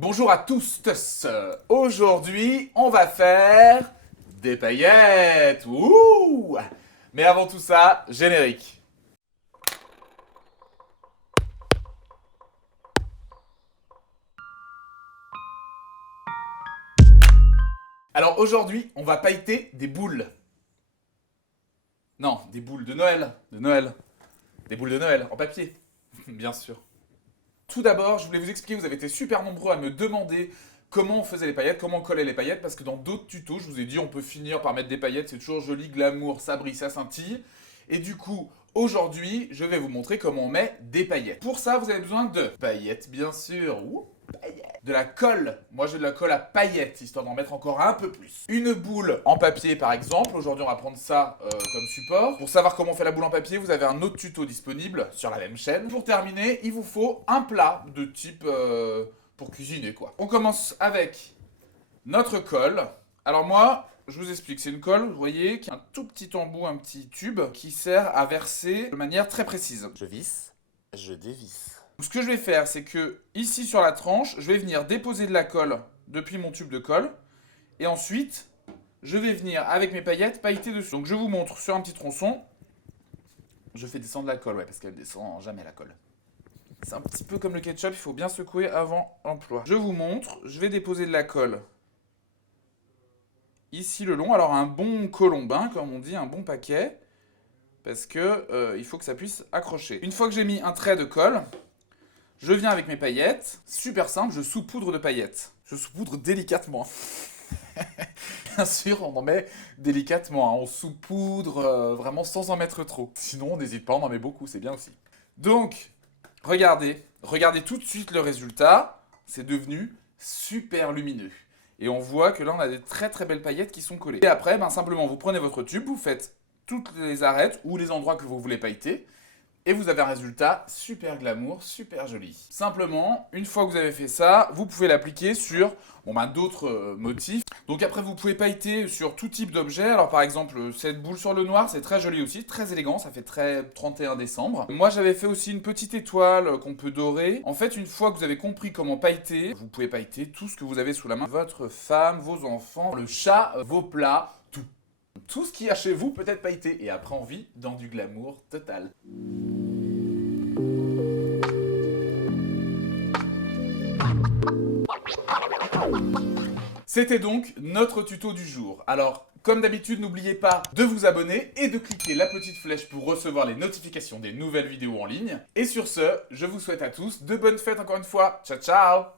Bonjour à tous. Aujourd'hui, on va faire des paillettes. Ouh! Mais avant tout ça, générique. Alors aujourd'hui, on va pailleter des boules. Non, des boules de Noël. De Noël. Des boules de Noël en papier. Bien sûr. Tout d'abord, je voulais vous expliquer, vous avez été super nombreux à me demander comment on faisait les paillettes, comment on collait les paillettes, parce que dans d'autres tutos, je vous ai dit, on peut finir par mettre des paillettes, c'est toujours joli, glamour, ça brille, ça scintille. Et du coup, aujourd'hui, je vais vous montrer comment on met des paillettes. Pour ça, vous avez besoin de paillettes, bien sûr. Ouh, paillettes. De la colle. Moi, j'ai de la colle à paillettes, histoire d'en mettre encore un peu plus. Une boule en papier, par exemple. Aujourd'hui, on va prendre ça comme support. Pour savoir comment on fait la boule en papier, vous avez un autre tuto disponible sur la même chaîne. Pour terminer, il vous faut un plat de type pour cuisiner, quoi. On commence avec notre colle. Alors moi, je vous explique, c'est une colle, vous voyez, qui a un tout petit embout, un petit tube, qui sert à verser de manière très précise. Je visse, je dévisse. Ce que je vais faire, c'est que ici sur la tranche, je vais venir déposer de la colle depuis mon tube de colle. Et ensuite, je vais venir avec mes paillettes pailleter dessus. Donc je vous montre sur un petit tronçon. Je fais descendre la colle, ouais, parce qu'elle descend jamais la colle. C'est un petit peu comme le ketchup, il faut bien secouer avant emploi. Je vous montre, je vais déposer de la colle ici le long. Alors un bon colombin, comme on dit, un bon paquet, parce que il faut que ça puisse accrocher. Une fois que j'ai mis un trait de colle, je viens avec mes paillettes. Super simple, je saupoudre de paillettes. Je saupoudre délicatement. Bien sûr, on en met délicatement, hein. On saupoudre vraiment sans en mettre trop. Sinon, n'hésite pas, on en met beaucoup, c'est bien aussi. Donc, regardez tout de suite le résultat. C'est devenu super lumineux. Et on voit que là, on a des très très belles paillettes qui sont collées. Et après, simplement, vous prenez votre tube, vous faites toutes les arêtes ou les endroits que vous voulez pailleter. Et vous avez un résultat super glamour, super joli. Simplement, une fois que vous avez fait ça, vous pouvez l'appliquer sur d'autres motifs. Donc après, vous pouvez pailleter sur tout type d'objet. Alors par exemple, cette boule sur le noir, c'est très joli aussi, très élégant, ça fait très 31 décembre. Moi, j'avais fait aussi une petite étoile qu'on peut dorer. En fait, une fois que vous avez compris comment pailleter, vous pouvez pailleter tout ce que vous avez sous la main. Votre femme, vos enfants, le chat, vos plats, tout. Tout ce qu'il y a chez vous peut être pailleté. Et après, on vit dans du glamour total. C'était donc notre tuto du jour. Alors, comme d'habitude, n'oubliez pas de vous abonner et de cliquer la petite flèche pour recevoir les notifications des nouvelles vidéos en ligne. Et sur ce, je vous souhaite à tous de bonnes fêtes encore une fois. Ciao, ciao!